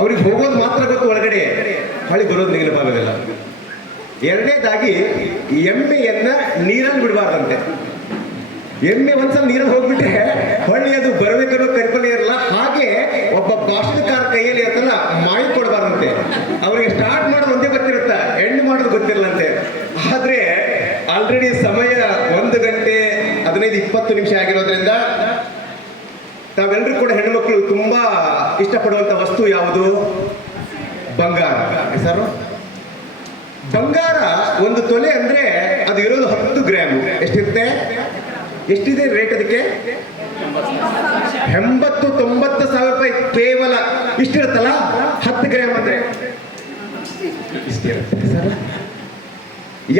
ಅವ್ರಿಗೆ ಹೋಗೋದು ಮಾತ್ರ ಗೊತ್ತು, ಒಳಗಡೆ ಹಳಿ ಬರೋದು ನೆನಪಾಗೋದಿಲ್ಲ. ಎರಡನೇದಾಗಿ ಎಮ್ಮೆಯನ್ನ ನೀರಲ್ಲಿ ಬಿಡಬಾರ್ದಂತೆ. ಎಮ್ಮೆ ಒಂದ್ಸಲ ನೀರಲ್ಲಿ ಹೋಗ್ಬಿಟ್ರೆ ಹೊಳ್ಳಿ ಅದು ಬರಬೇಕನ್ನೋ ಕಲ್ಪನೆ ಇರಲ್ಲ. ಹಾಗೆ ಒಬ್ಬ ಭಾಷಣಕಾರ ಕೈಯಲ್ಲಿ ಅಂತಲ್ಲ ಮಾಡಿ ಕೊಡಬಾರ್ದಂತೆ. ಅವರಿಗೆ ಸ್ಟಾರ್ಟ್ ಮಾಡೋದು ಒಂದೇ ಗೊತ್ತಿರುತ್ತ, ಎಂಡ್ ಮಾಡೋದು ಗೊತ್ತಿರಲ್ಲಂತೆ. ಆದ್ರೆ ಆಲ್ರೆಡಿ ಸಮಯ 1 ಗಂಟೆ 15-20 ನಿಮಿಷ ಆಗಿರೋದ್ರಿಂದ ತಾವೆಲ್ಲರೂ ಕೂಡ ಹೆಣ್ಮಕ್ಳು ತುಂಬಾ ಇಷ್ಟಪಡುವಂತ ವಸ್ತು ಯಾವುದು? ಬಂಗಾರ. ಸರ್, ಬಂಗಾರ 1 ತೊಲೆ ಅಂದ್ರೆ ಅದು ಇರೋದು 10 ಗ್ರಾಮ್. ಎಷ್ಟಿರುತ್ತೆ? ಎಷ್ಟಿದೆ ರೇಟ್ ಅದಕ್ಕೆ? 80-90 ಸಾವಿರ ರೂಪಾಯಿ ಕೇವಲ. ಇಷ್ಟಿರುತ್ತಲ್ಲ 10 ಗ್ರಾಮ್ ಅಂದ್ರೆ ಇಷ್ಟಿರುತ್ತೆ ಸರ್.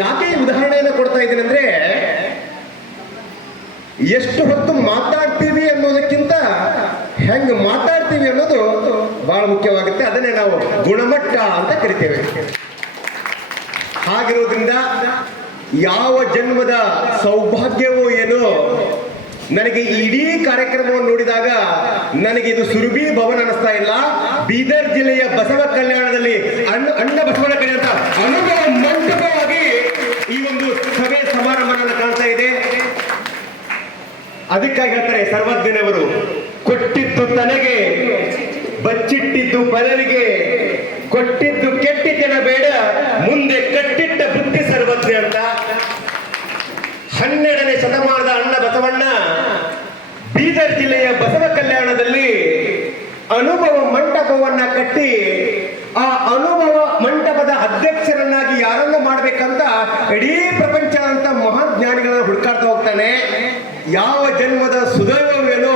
ಯಾಕೆ ಈ ಉದಾಹರಣೆಯನ್ನು ಕೊಡ್ತಾ ಇದ್ದೀನಿ ಅಂದ್ರೆ, ಎಷ್ಟು ಹೊತ್ತು ಮಾತಾಡ್ತೀವಿ ಅನ್ನೋದಕ್ಕಿಂತ ಹೆಂಗ್ ಮಾತಾಡ್ತೀವಿ ಅನ್ನೋದು ಬಹಳ ಮುಖ್ಯವಾಗುತ್ತೆ. ಅದನ್ನೇ ನಾವು ಗುಣಮಟ್ಟ ಅಂತ ಕರಿತೇವೆ. ಹಾಗಿರೋದ್ರಿಂದ ಯಾವ ಜನ್ಮದ ಸೌಭಾಗ್ಯವೋ ಏನೋ, ನನಗೆ ಇಡೀ ಕಾರ್ಯಕ್ರಮವನ್ನು ನೋಡಿದಾಗ ನನಗೆ ಇದು ಸುರಭಿ ಭವನ ಅನಿಸ್ತಾ ಇಲ್ಲ, ಬೀದರ್ ಜಿಲ್ಲೆಯ ಬಸವ ಕಲ್ಯಾಣದಲ್ಲಿ ಅಣ್ಣ ಬಸವನ ಕಡೆ ಅಂತ ಅನುಭವ ಮಂಟಪವಾಗಿ ಈ ಒಂದು ಸಭೆ ಸಮಾರಂಭವನ್ನು ಕಾಣ್ತಾ ಇದೆ. ಅದಕ್ಕಾಗಿ ಹೇಳ್ತಾರೆ ಸರ್ವಜ್ಞನವರು, ಕೊಟ್ಟಿದ್ದು ತನಗೆ ಬಚ್ಚಿಟ್ಟಿದ್ದು ಪರರಿಗೆ, ಕೊಟ್ಟಿದ್ದು ಕೆಟ್ಟಿದ್ದನ ಬೇಡ ಮುಂದೆ ಕಟ್ಟಿಟ್ಟ ಬುದ್ಧಿ ಸರ್ವಜ್ಞ ಅಂತ. 12ನೇ ಶತಮಾನದ ಅಣ್ಣ ಬಸವಣ್ಣ ಬೀದರ್ ಜಿಲ್ಲೆಯ ಬಸವ ಕಲ್ಯಾಣದಲ್ಲಿ ಅನುಭವ ಮಂಟಪವನ್ನ ಕಟ್ಟಿ, ಆ ಅನುಭವ ಮಂಟಪದ ಅಧ್ಯಕ್ಷರನ್ನಾಗಿ ಯಾರನ್ನು ಮಾಡ್ಬೇಕಂತ ಇಡೀ ಪ್ರಪಂಚದಂತ ಮಹಾನ್ ಜ್ಞಾನಿಗಳನ್ನ ಹುಡುಕಾಡ್ತಾ ಹೋಗ್ತಾನೆ. ಯಾವ ಜನ್ಮದ ಸುದೈವವೇನೋ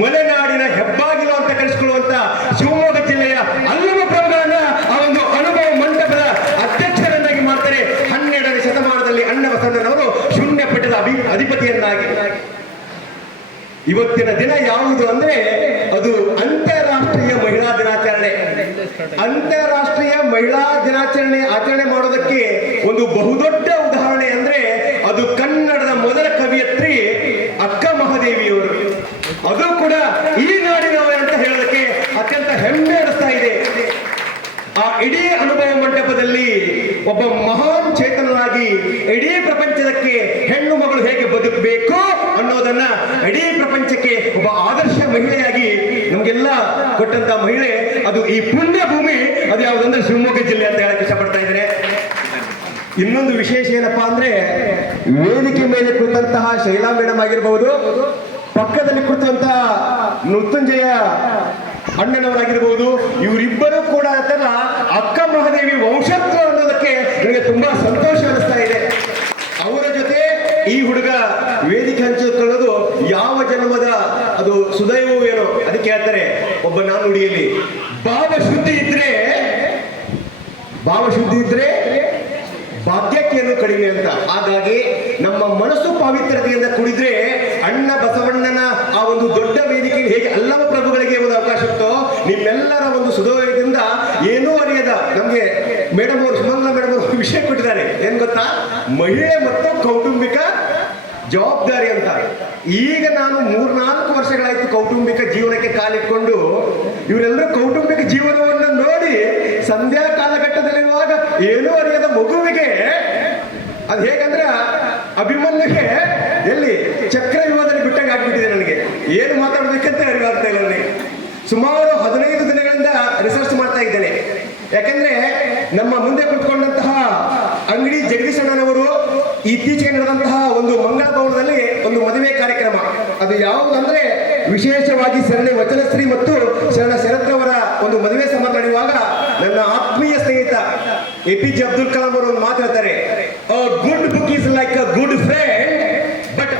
ಮಲೆನಾಡಿನ ಹೆಬ್ಬಾಗಿಲು ಅಂತ ಕರೆಸಿಕೊಳ್ಳುವಂತ ಶಿವಮೊಗ್ಗ ಜಿಲ್ಲೆಯ ಅಲ್ಲಮ ಪ್ರಭುಗಳನ್ನ ಆ ಒಂದು ಅನುಭವ ಮಂಟಪದ ಅಧ್ಯಕ್ಷರನ್ನಾಗಿ ಮಾಡ್ತಾರೆ. 12ನೇ ಶತಮಾನದಲ್ಲಿ ಅಣ್ಣ ಬಸವಣ್ಣನವರು ಶೂನ್ಯ ಪಟ್ಟದ ಅಧಿಪತಿಯನ್ನಾಗಿ. ಇವತ್ತಿನ ದಿನ ಯಾವುದು ಅಂದ್ರೆ ಅದು ಅಂತಾರಾಷ್ಟ್ರೀಯ ಮಹಿಳಾ ದಿನಾಚರಣೆ. ಅಂತಾರಾಷ್ಟ್ರೀಯ ಮಹಿಳಾ ದಿನಾಚರಣೆ ಆಚರಣೆ ಮಾಡೋದಕ್ಕೆ ಒಂದು ಬಹುದೊಡ್ಡ ಉದಾಹರಣೆ ಅಂದ್ರೆ ಅದು ಕನ್ನಡದ ಮೊದಲ ಕವಿಯತ್ರಿ ಅಕ್ಕ ಮಹಾದೇವಿಯವರು. ಅದು ಕೂಡ ಈ ನಾಡಿನವರೇ ಅಂತ ಹೇಳೋದಕ್ಕೆ ಅತ್ಯಂತ ಹೆಮ್ಮೆ ಅನಿಸ್ತಾ ಇದೆ. ಆ ಇಡೀ ಅನುಭವ ಮಂಟಪದಲ್ಲಿ ಒಬ್ಬ ಮಹಾನ್ ಚೇತನರಾಗಿ ಇಡೀ ಪ್ರಪಂಚದಕ್ಕೆ ಹೆಣ್ಣು ಮಗಳು ಹೇಗೆ ಬದುಕಬೇಕು ಅನ್ನೋದನ್ನ ಇಡೀ ಪ್ರಪಂಚಕ್ಕೆ ಒಬ್ಬ ಆದರ್ಶ ಮಹಿಳೆಯಾಗಿ ನಮ್ಗೆಲ್ಲ ಕೊಟ್ಟಂತ ಮಹಿಳೆ, ಅದು ಈ ಪುಣ್ಯ ಭೂಮಿ. ಅದು ಯಾವುದಂದ್ರೆ ಶಿವಮೊಗ್ಗ ಜಿಲ್ಲೆ ಅಂತ ಹೇಳಕ್ ಇಷ್ಟಪಡ್ತಾ ಇದ್ದಾರೆ. ಇನ್ನೊಂದು ವಿಶೇಷ ಏನಪ್ಪಾ ಅಂದ್ರೆ, ವೇದಿಕೆ ಮೇಲೆ ಕುಳಿತಂತಹ ಶೈಲಾ ಮೇಡಮ್ ಆಗಿರಬಹುದು, ಪಕ್ಕದಲ್ಲಿ ಕುಳಿತಂತಹ ಮೃತ್ಯುಂಜಯ ಅಣ್ಣನವರಾಗಿರ್ಬೋದು, ಇವರಿಬ್ಬರು ಕೂಡ ಅಂತೆಲ್ಲ ಅಕ್ಕ ಮಹಾದೇವಿ ವಂಶತ್ವ ಅನ್ನೋದಕ್ಕೆ ನನಗೆ ತುಂಬಾ ಸಂತೋಷ ಅನಿಸ್ತಾ ಇದೆ. ಅವರ ಜೊತೆ ಈ ಹುಡುಗ ವೇದಿಕೆ ಹಂಚಿಕೊಳ್ಳೋದು ಯಾವ ಜನ್ಮದ ಅದು ಸುದೈವೋ ಏನೋ. ಅದಕ್ಕೆ ಹೇಳ್ತಾರೆ ಒಬ್ಬ ನಾನುಡಿಯಲ್ಲಿ, ಭಾವಶುದ್ಧಿ ಇದ್ರೆ ಭಾಗ್ಯಕ್ಕೇನು ಕಡಿಮೆ ಅಂತ. ಹಾಗಾಗಿ ನಮ್ಮ ಮನಸ್ಸು ಪಾವಿತ್ರ್ಯತೆಯಿಂದ ಕುಡಿದ್ರೆ ಅಣ್ಣ ಬಸವಣ್ಣನ ಆ ಒಂದು ದೊಡ್ಡ ವೇದಿಕೆಗೆ ಹೇಗೆ ಅಲ್ಲಮ ಪ್ರಭುಗಳಿಗೆ ಒಂದು ಅವಕಾಶ ಇತ್ತೋ, ನಿಮ್ಮೆಲ್ಲರ ಒಂದು ಸುದೈವದಿಂದ ಏನೂ ಅರಿಯದ ನಮ್ಗೆ ಮೇಡಮ್ ಅವರು, ಸುಮಂಗಲ ಮೇಡಮ್ ಅವರು ವಿಷಯ ಕೊಟ್ಟಿದ್ದಾರೆ. ಏನ್ ಗೊತ್ತಾ? ಮಹಿಳೆ ಮತ್ತು ಕೌಟುಂಬಿಕ ಜವಾಬ್ದಾರಿ ಅಂತ. ಈಗ ನಾನು 3-4 ವರ್ಷಗಳಾಯ್ತು ಕೌಟುಂಬಿಕ ಜೀವನಕ್ಕೆ ಕಾಲಿಟ್ಕೊಂಡು. ಇವರೆಲ್ಲರೂ ಕೌಟುಂಬಿಕ ಜೀವನವನ್ನು ನೋಡಿ ಸಂಧ್ಯಾ ಕಾಲಘಟ್ಟದಲ್ಲಿರುವಾಗ ಏನೂ ಅರಿಯದ ಮಗುವಿಗೆ ಅದು ಹೇಗಂದ್ರೆ ಅಭಿಮನ್ಯುಗೆ ಎಲ್ಲಿ ಚಕ್ರವ್ಯೂಹದಲ್ಲಿ ಬಿಟ್ಟಾಗ ಆಗ್ಬಿಟ್ಟಿದೆ. ನನಗೆ ಏನು ಮಾತಾಡ್ಬೇಕಂತ ಅರಿವಾಗ್ತಾ ಇಲ್ಲ. ನನಗೆ ಸುಮಾರು 15 ದಿನಗಳಿಂದ ರಿಸರ್ಚ್ ಮಾಡ್ತಾ ಇದ್ದೇನೆ. ಯಾಕಂದ್ರೆ ನಮ್ಮ ಮುಂದೆ ಕುತ್ಕೊಂಡಂತಹ ಅಂಗಡಿ ಜಗದೀಶ್ ಅಣ್ಣನವರು ಇತ್ತೀಚೆಗೆ ನಡೆದಂತಹ ಒಂದು ಮಂಗಳ ಭವನದಲ್ಲಿ ಒಂದು ಮದುವೆ ಕಾರ್ಯಕ್ರಮ, ಅದು ಯಾವುದಂದ್ರೆ ವಿಶೇಷವಾಗಿ ಶರಣೆ ವಚನಶ್ರೀ ಮತ್ತು ಶರಣ ಶರತ್ರವರ ಒಂದು ಮದುವೆ ಸಂಬಂಧ ನಡೆಯುವಾಗ ನನ್ನ ಆತ್ಮೀಯ ಸ್ನೇಹಿತ APJ ಅಬ್ದುಲ್ ಕಲಾಂ ಅವರು ಒಂದು ಮಾತು ಹೇಳ್ತಾರೆ, good book is like a good friend